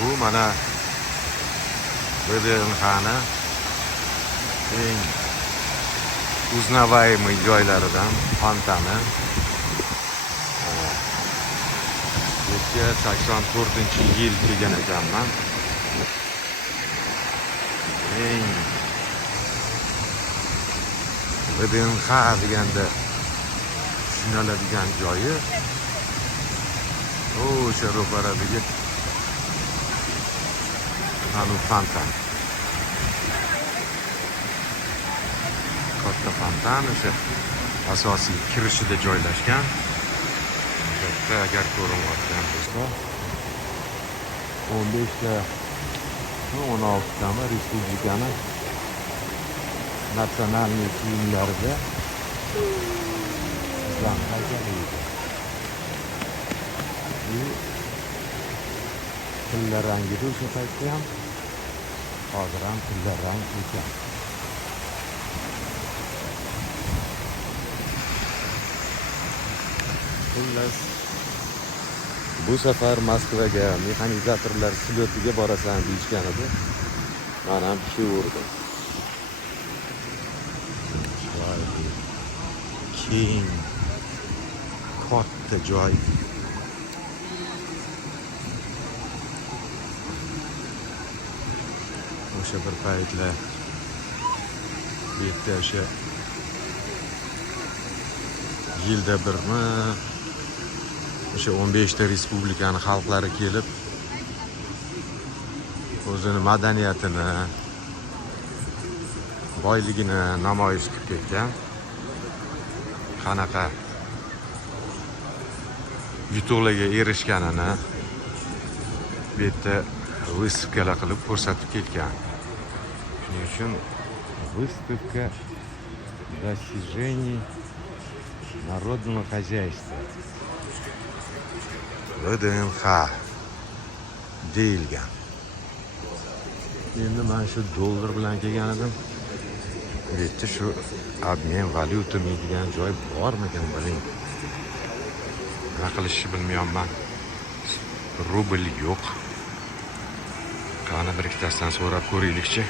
Bu mana VDNX'ni eng uznavaymi joylaridan fontani. 84-yil kelgan ekanman. Eng VDNX deganda tushuniladigan joyi o'sha ro'paradagi mana fontan. Katta fontan o'sha asosiy kirishida joylashgan. Bitta agar ko'rinayotgan bo'lsa 15 ta 16 tami respublikani natsionalniy kiyimlarida tilla rangida o'sha paytda ham hozir ham tilla rang ekan. Xullas, bu safar Moskvaga mexanizatorlar slotiga borasan deyishgan edi. Men ham shu urdim. Keng katta joy. O'sha bir paytlar bu yerda o'sha yilda birmi o'sha 15 ta respublikani xalqlari kelib o'zini madaniyatini, boyligini namoyish qilib ketgan. Qanaqa yutuqlarga erishganini bu yerda выставкаlar qilib ko'rsatib ketgan. Shuning uchun выставка достижений народного хозяйства VDNX deyilgan. Endi men shu dollar bilan kelgan edim. Bu yerda shu obmen valyuta degan joy bormikan biling. Nima qilishni bilmayapman. Rubl yo'q. Qani bir ikkitasidan so'rab ko'raylikchi.